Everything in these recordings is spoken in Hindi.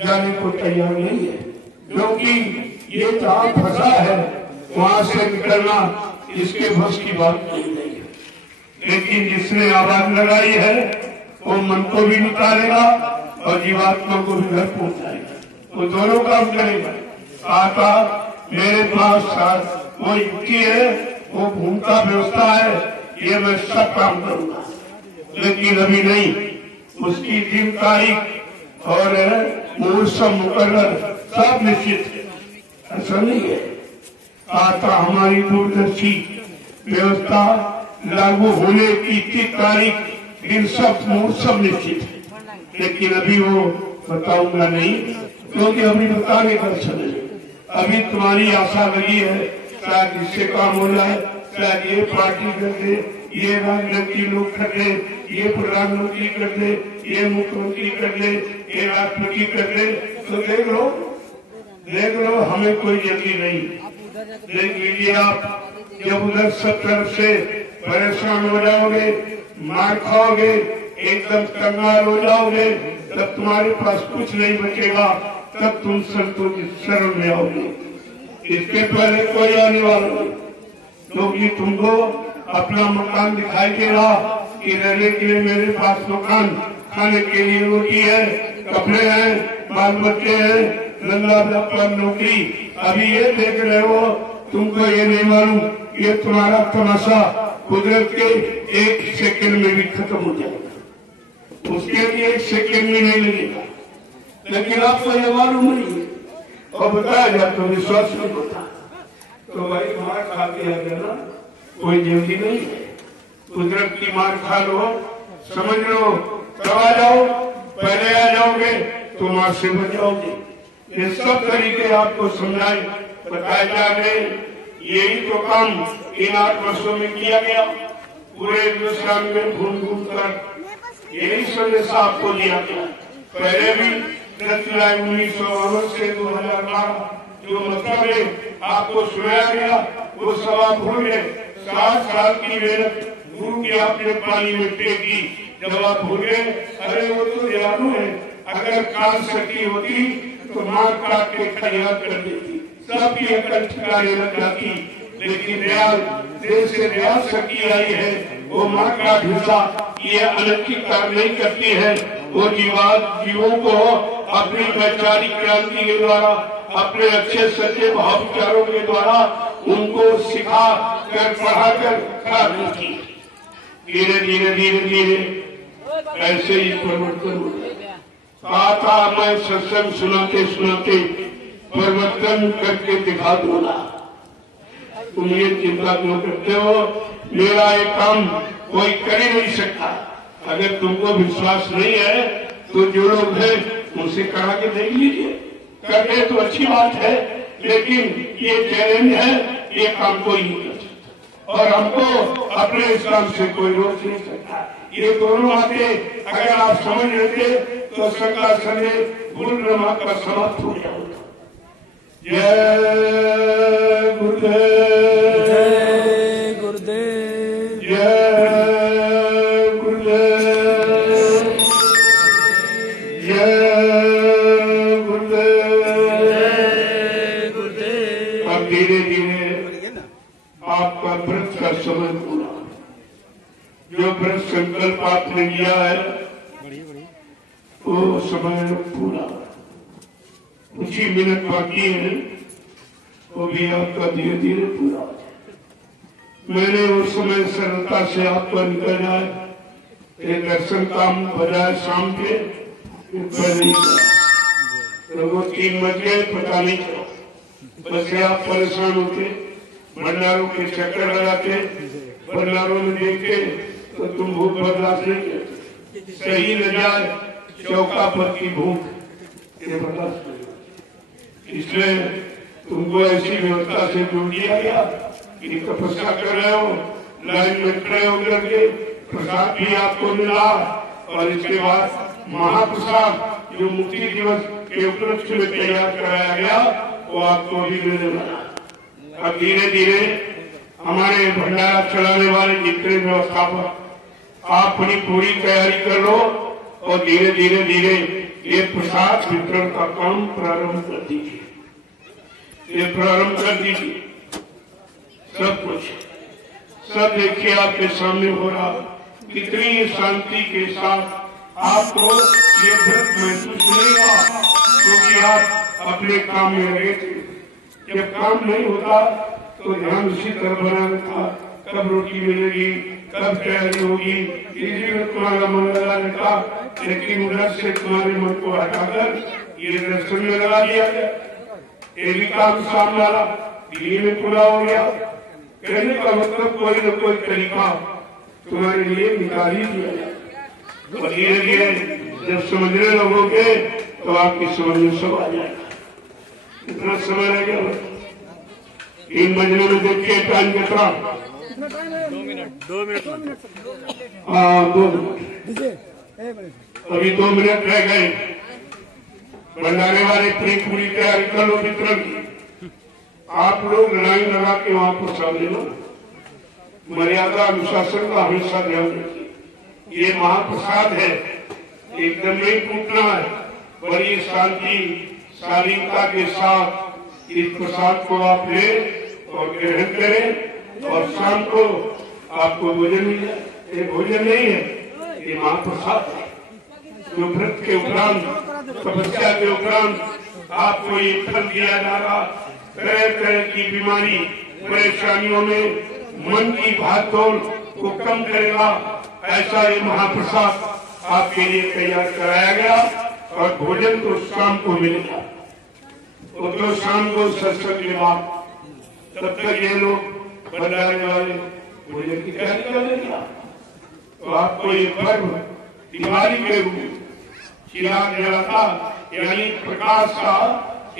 जाने को तैयार नहीं है, क्योंकि ये जहाँ फंसा है वहां से निकलना इसके बस की बात नहीं है। लेकिन जिसने आवाज लगाई है वो मन को भी निकालेगा और जीवात्मा को भी घर पहुंचाएगा, वो दोनों काम करेगा। आता मेरे पास वो युक्ति है, वो भूमिका व्यवस्था है, ये मैं सब काम करूंगा, लेकिन अभी नहीं। उसकी दिन तारीख और मौसम मुकर्रर सब निश्चित है, ऐसा नहीं है। आता हमारी दूरदर्शी व्यवस्था लागू होने की तारीख दिन सब मौसम निश्चित है, लेकिन अभी वो बताऊंगा नहीं, क्योंकि अभी बताने का समय। अभी तुम्हारी आशा लगी है शायद इससे काम हो जाए, शायद ये पार्टी कर दे, ये राजनीति लोग कर दे, ये प्रधानमंत्री कर दे, ये मुख्यमंत्री कर दे, ये राष्ट्रपति कर दे। तो देख लो हमें कोई जल्दी नहीं। देख लीजिए आप, जब उधर सब तरफ से परेशान हो जाओगे, मार खाओगे, एकदम कंगाल हो जाओगे, तब तुम्हारे पास कुछ नहीं बचेगा, तब तुम संतों की शरण में आओगे। इसके पहले कोई आने वाला नहीं, क्योंकि तुमको अपना मकान दिखाई दे रहा कि रहने के लिए मेरे पास मकान, खाने के लिए रोटी है, कपड़े हैं, बाल बच्चे हैं, धंधा व्यापार नौकरी। अभी ये देख रहे हो, तुमको ये नहीं मालूम ये तुम्हारा तमाशा कुदरत के एक सेकंड में भी खत्म हो जाएगा, उसके लिए एक सेकंड में नहीं लगेगा, लेकिन आपको ये मालूम नहीं है और बताया जाए तो विश्वास नहीं होता। तो भाई मार खा के आ जाना कोई जल्दी नहीं है, कुदरत की मार खा लो, समझ लो, तब आ जाओ, पहले आ जाओगे तो मार से बचाओगे। ये सब तरीके आपको समझाए बताए जा रहे, यही तो काम इन 8 वर्षों में किया गया, पूरे हिंदुस्तान में घूम घूम कर यही संदेश आपको दिया गया। पहले भी 10 जुलाई 1952 से 2012 जो मतलब है आपको सुनाया गया, वो सब आप भूल गए। 7 साल की मेहनत गुरु की आपने पानी में फेंकी, जब आप भूल गए, अरे वो तो दयालु है, अगर काल शक्ति होती तो मार काट के तैयार कर देती, सबकी अकल ठिकाने लग जाती। लेकिन देश से दयाल शक्ति आई है, वो मार का हिस्सा ये अनैतिक कार्य नहीं करती है, वो जीवों को अपनी वैचारिक क्रांति के द्वारा, अपने अच्छे सच्चे भाव विचारों के द्वारा उनको सिखा कर पढ़ा कर खड़ा करती। धीरे धीरे धीरे धीरे ऐसे ही परिवर्तन हो आता। मैं सत्संग सुनाते सुनाते परिवर्तन करके दिखा दूंगा, तुम ये चिंता क्यों करते हो? मेरा एक काम कोई कर ही नहीं सकता। अगर तुमको विश्वास नहीं है तो जो लोग हैं उनसे करा के देख लीजिए, करते तो अच्छी बात है, लेकिन ये चैलेंज है, ये काम कोई नहीं कर सकता और हमको अपने इस काम से कोई रोक नहीं सकता। ये दोनों बातें अगर आप समझ लेते तो शंकर संदेह भूल ब्रह्मा का समाप्त हो जाएगा। जय गुरुदेव, जय गुरुदेव, जय गुरुदेव, जय गुरुदेव, जय गुरुदेव। अब धीरे धीरे आपका व्रत का समय पूरा, जो व्रत संकल्प आपने लिया है वो समय पूरा, कुछ ही मिनट बाकी है, वो भी आपका धीरे धीरे पूरा हो जाए। मैंने उस समय सरलता से आपको निकल जाए, एक दर्शन काम बजाय शाम के पहले तो वो 3 बज गए, पता नहीं चला। बस आप परेशान होते, भंडारों के चक्कर लगाते, भंडारों में देखते तो तुम भूख बर्दाश्त नहीं करते, सही न जाए चौका पर की भूख ये बर्दाश्त नहीं, इसलिए तुमको ऐसी व्यवस्था से जोड़ दिया गया कि तपस्या कर रहे हो, लाइन में खड़े होकर के प्रसाद भी आपको मिला और इसके बाद महाप्रसाद जो मुक्ति दिवस के उपलक्ष्य में तैयार कराया गया वो आपको भी मिलने वाला। अब धीरे धीरे हमारे भंडारा चलाने वाले जितने व्यवस्थापक आप अपनी पूरी तैयारी कर लो और धीरे धीरे धीरे ये प्रसाद वितरण का काम प्रारंभ कर दीजिए, ये प्रारंभ कर दीजिए। सब कुछ सब देखिए आपके सामने हो रहा, कितनी शांति के साथ आपको ये व्रत महसूस नहीं हुआ, क्योंकि आप अपने काम में लगे थे। जब काम नहीं होता तो ध्यान उसी तरह बना रहता, कब रोटी मिलेगी, कब तैयारी होगी, इसी में तुम्हारा मन लगा रहता। लेकिन उधर से तुम्हारे मन को हटाकर ये दर्शन में लगा दिया गया, ये भी काम सामने वाला ये में पूरा हो गया। कहने का मतलब कोई न कोई तरीका तुम्हारे लिए निकाल ही दिया जाए। और धीरे धीरे जब समझने लगोगे तो आपकी समझ में सब आ जाएगा। कितना समय रह गया? 3 बजने में देखिए टाइम कितना, 2 मिनट। हाँ 2 मिनट, अभी 2 मिनट रह गए। भंडारे वाले पूरी तैयारी कर लो वितरण की। आप लोग लाइन लगा के वहां पर सामने लो, मर्यादा अनुशासन का हमेशा ध्यान रखिए। ये महाप्रसाद है, एकदम नहीं टूटना है। बड़ी शांति शालीनता के साथ इस प्रसाद को आप ले और ग्रहण करें, और शाम को आपको भोजन मिल जाए। ये भोजन नहीं है, ये महाप्रसाद है, जो व्रत के उपरांत, तपस्या के उपरांत आपको ये फल दिया जा रहा। तरह तरह की बीमारी परेशानियों में मन की भागदौड़ को कम करेगा, ऐसा ये महाप्रसाद आपके लिए तैयार कराया गया। और भोजन तो शाम को मिलेगा, वो तो शाम को सत्संग के बाद। तब तक ये लोग भंडारे वाले भोजन की तैयारी कर लेगा। तो आपको ये पर्व दिवाली के रूप चिराग जलाता, यानी प्रकाश का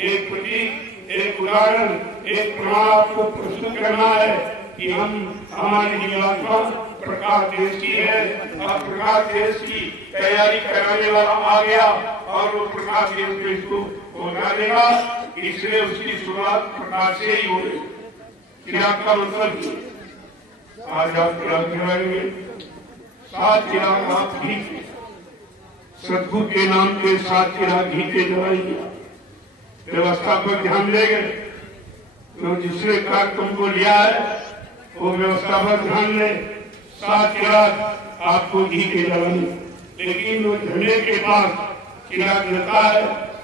एक प्रतीक, एक उदाहरण, एक प्रमाण आपको प्रस्तुत करना है कि हमारी जीवात्मा प्रकाश देश की है। अब प्रकाश देश की तैयारी कराने वाला आ गया और वो प्रकाश देश को पहुंचा देगा, इसलिए उसकी शुरुआत प्रकाश से ही हो गई। चिराग का मतलब आज आप चिराग जलाएंगे, 7 चिराग आप घी के, सदगुरु के नाम के 7 चिराग घी के जलाएंगे। व्यवस्था पर ध्यान देंगे, तो जिसने कार्य तुमको लिया है वो व्यवस्था पर ध्यान ले। 7 चिराग आपको घी के जलाने, लेकिन वो झंडे के पास चिराग जलता है,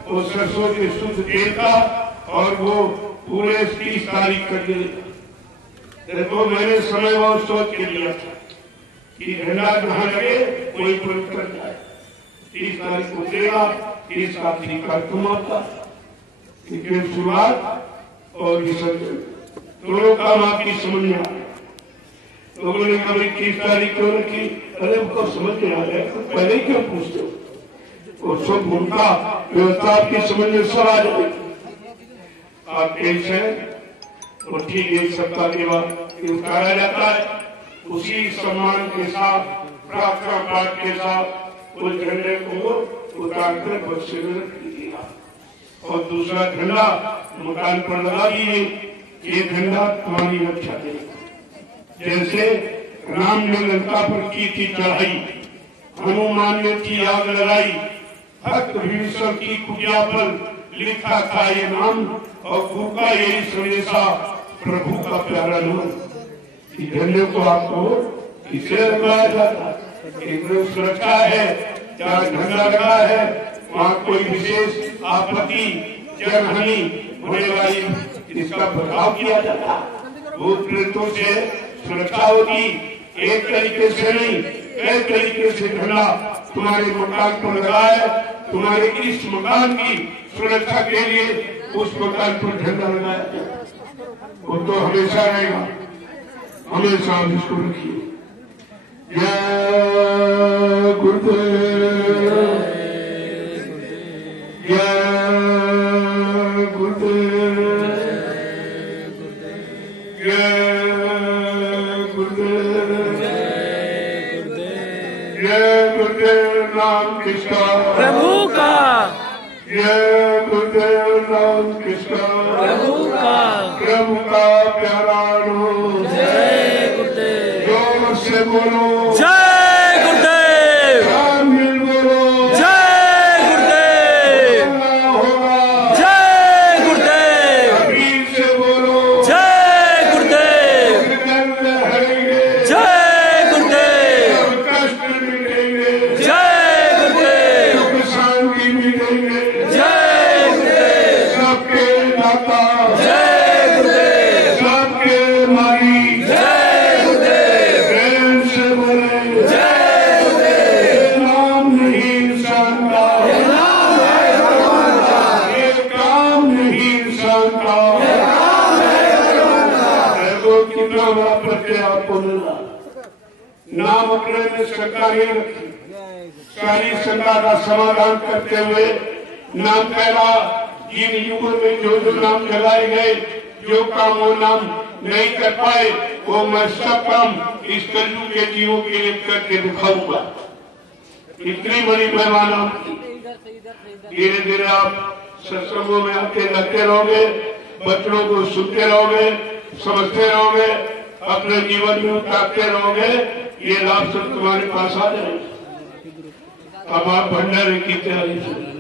वो सरसों के शुद्ध तेल का, और वो पूरे 30 तारीख कर देगा। देखो मैंने समय बहुत सोच के लिया था कि झंडा जहाँ लगे कोई पवित्र जाए। 30 तारीख को देगा, 30 का तरीका तुम आपका, लेकिन शुरुआत और विसर्जन दोनों काम आपकी समझ में आ रहे। लोगों ने कभी 30 तारीख क्यों रखी? अरे उनको समझ में आ रहा है, तो पहले ही क्यों पूछते हो? वो सब उनका व्यवस्था आपकी समझ में सब आ जाएगी। आप कैसे वो ठीक 1 सप्ताह के बाद उतारा जाता है, उसी सम्मान के साथ, प्रार्थना पाठ के साथ उस झंडे को उतार कर बक्से में रख दीजिएगा, और दूसरा झंडा मकान पर लगा दीजिए। ये झंडा तुम्हारी रक्षा करेगा। जैसे राम ने लंका पर की थी चढ़ाई, हनुमान ने थी आग लगाई, भक्त विभीषण की कुटिया पर लिखा था ये नाम, और गुरु का यही संदेशा, प्रभु का प्यारा नाम। इस झंडे को आपको इसे लगाया जाता है, एक सुरक्षा है। जहाँ झंडा लगा है वहाँ कोई विशेष आपत्ति, जनहानि होने वाली, इसका बचाव किया जाता है। भूत प्रेतों से सुरक्षा होगी। एक तरीके से नहीं, कई तरीके से झंडा तुम्हारे मकान पर लगा है। तुम्हारे इस मकान की सुरक्षा के लिए उस मकान पर झंडा लगाया जाए, वो तो हमेशा रहेगा, हमेशा इसको रखिए। जय गुरुदेव, जय गुरुदेव, जय गुरुदेव, जय गुरुदेव नाम किसका? प्रभु का। जय गुरुदेव नाम किसका? प्रभु का। प्रभु का प्यारा नाम। जय गुरुदेव। जोर से बोलो जय गुरुदेव। शामिल बोलो जय गुरुदेव। देंगे। जय गुरुदेव। सबके दाता जय गुरुदेव। सबके मालिक जय गुरुदेव। प्रेम से बोले जय गुरुदेव। नाम नहीं इंसान का, ये नाम है भगवान का, ये काम नहीं इंसान का, ये काम है भगवान का। देखो कितना बड़ा प्रत्यय आपको मिला। नाम अपने में शंका नहीं रखी, सारी शंका का समाधान करते हुए नाम कहला। इन युगों में जो जो नाम लगाए गए, जो काम वो नाम नहीं कर पाए, वो मैं सब काम इस कलयुग के जीवों के लिए करके दिखाऊंगा। इतनी बड़ी पैमाना। धीरे धीरे आप सत्संगों में आते लगते रहोगे, बच्चों को सुनते रहोगे, समझते रहोगे, अपने जीवन में उतारते रहोगे, ये लाभ सब तुम्हारे पास आ जाएगा। अब आप भंडारे की तैयारी करें।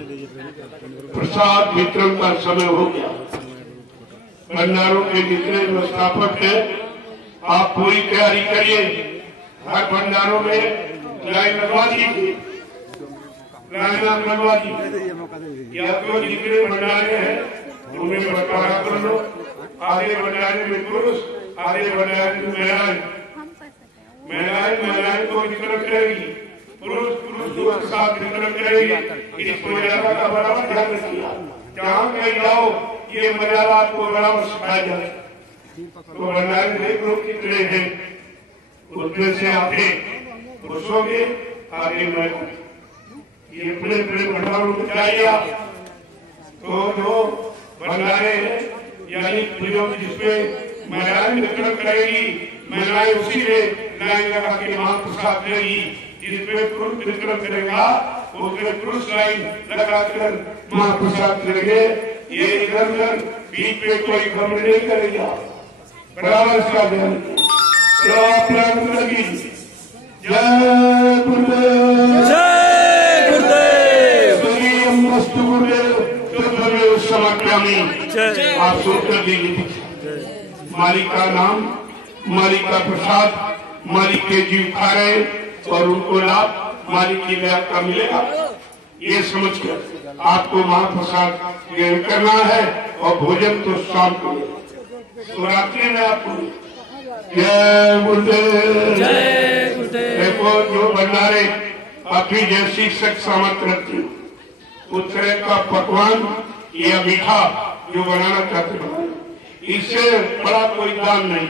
प्रसाद वितरण का समय हो गया। भंडारों के जितने व्यवस्थापक हैं, आप पूरी तैयारी करिए। हर भंडारों में लाइन लगवा दीजिए, लाइन लगवा दीजिए। या तो जितने भंडारे हैं उन्हें बंटवारा कर लो। आधे भंडारे में पुरुष, आधे भंडारे में महिलाएं। महिलाएं को वितरण करेगी, पुरुष के साथ वितरण करेगी। इस मर्यादा का बराबर ध्यान रखिए। जहाँ कहीं जाओ ये मर्यादा आपको बराबर सिखाया जाए। तो भंडारे देख लो कितने हैं, उसमें से आधे पुरुषोगे, आधे महिला। ये अपने अपने भंडारों में जाइए आप। तो जो भंडारे यानी जिसमें महिलाएं वितरण करेगी, महिलाएं उसी में लाइन लगा के महाप्रसाद करेगी। जिसमें पुरुष वितरण करेगा उसमें पुरुष लाइन लगाकर महाप्रसाद करेंगे। ये इधर उधर बीच में कोई घमंड नहीं करेगा, बराबर इसका ध्यान। लगी जय गुरुदेव, जय गुरुदेव। मस्त गुरुदेव समर्पयामि। आप सोचकर दीजिए। मालिक का नाम, मालिक का प्रसाद, मालिक के जीव खा रहे और उनको लाभ मालिक की दया का मिलेगा, ये समझकर आपको महाप्रसाद ग्रहण करना है। और भोजन तो शाम को, तो रात्रि में आपको जय गुरुदेव, जय गुरुदेव। देखो जो भंडारे अपनी जैसी शक्ति सामर्थ्य रखती उस तरह का पकवान या मीठा जो बनाना चाहते हो, इससे बड़ा कोई दान नहीं।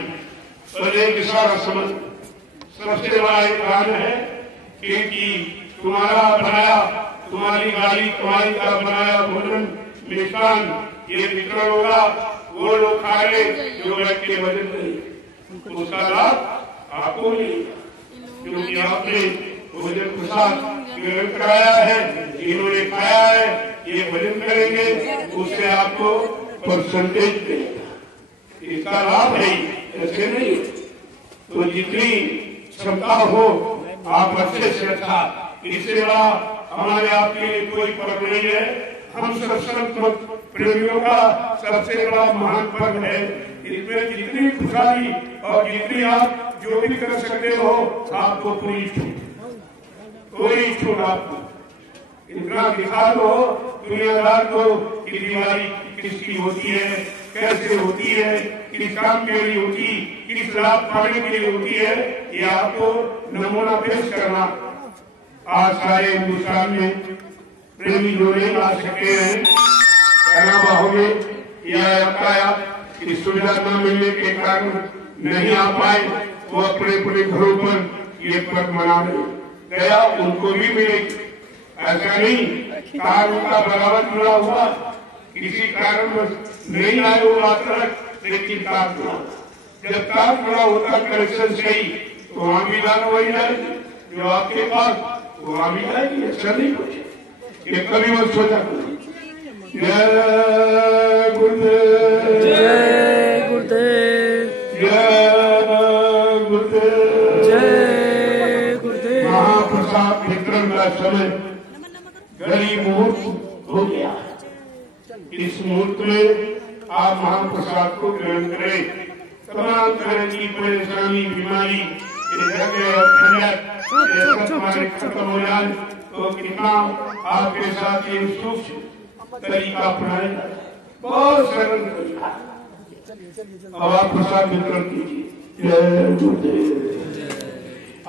तो एक सारा समझ सबसे बड़ा एक दान है कि तुम्हारा बनाया, तुम्हारी गाड़ी कमाई का बनाया भोजन मिष्ठान ये वितरण होगा। वो लोग खाए जो व्यक्ति वजन नहीं, उसका लाभ आपको मिलेगा, क्योंकि आपने भोजन प्रसाद ग्रहण कराया है, इन्होंने खाया है, ये भोजन करेंगे, उससे आपको परसेंटेज देगा। इसका लाभ है, ऐसे नहीं। तो जितनी क्षमता हो आप अच्छे से अच्छा, इससे बड़ा हमारे आपके लिए कोई पर्व नहीं है। हम सब संत प्रेमियों का सबसे बड़ा महान पर्व है। इसमें जितनी खुशहाली और जितनी आप जो भी कर सकते हो आपको पूरी छूट आपको इतना दिखा दो दुनियादार को कि दिवाली किसकी होती है, कैसे होती है, किस काम के लिए होती, किस लाभ पाने के लिए होती है, ये आपको नमूना पेश करना। आज सारे हिंदुस्तान में प्रेमी जो नहीं आ सकते हैं, होंगे या यातायात की सुविधा न मिलने के कारण नहीं आ पाए, वो अपने अपने घरों पर ये पर्व मनाने गया, उनको भी मिलेगी। ऐसा नहीं कार उनका बराबर जुड़ा हुआ, किसी कारण नहीं आए वो मात्र, लेकिन कार जुड़ा, जब कार जुड़ा होता कनेक्शन सही तो वहां भी दान हो जाएगी, जो आपके पास वो वहां भी जाएगी। ऐसा नहीं कुछ, ये कभी मत सोचा। जय गुरुदेव, जय गुरुदेव, जय गुरुदेव, जय गुरुदेव। महाप्रसाद वितरण का समय घड़ी मुहूर्त हो गया। इस मुहूर्त में आप महाप्रसाद को ग्रहण करें। तमाम तरह की परेशानी, बीमारी, झगड़े और झंझट ये सब हमारे खत्म हो जाए तो कितना आपके साथ ये सूक्ष्म तरीका अपनाएगा, बहुत सरल तरीका। अब आप प्रसाद वितरण कीजिए। जय गुरुदेव।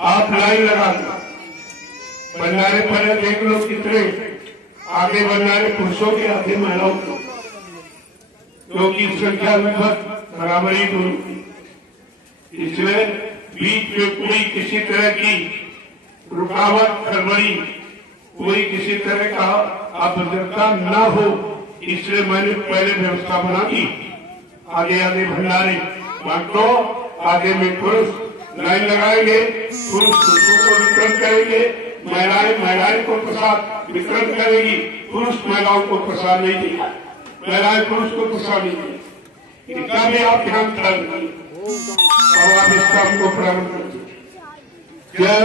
आप लाइन लगा भंडारे पहले देख लो कितने आगे भंडारे पुरुषों के आगे महिलाओं को, क्योंकि संख्या लगभग बराबरी दोनों की। इसलिए बीच में कोई किसी तरह की रुकावट गड़बड़ी, कोई किसी तरह का अभद्रता न हो, इसलिए मैंने पहले व्यवस्था बना दी। आगे आगे भंडारे बांटो, आगे में पुरुष लाइन लगाएंगे, पुरुष पुरुषों को वितरण करेंगे, महिलाएं को प्रसाद वितरण करेगी, पुरुष महिलाओं को प्रसाद नहीं देगा, महिलाएं पुरुष को प्रसाद नहीं देगी। इनका भी आप ध्यान करेंगे और आप इस काम को प्रारंभ करेंगे। जय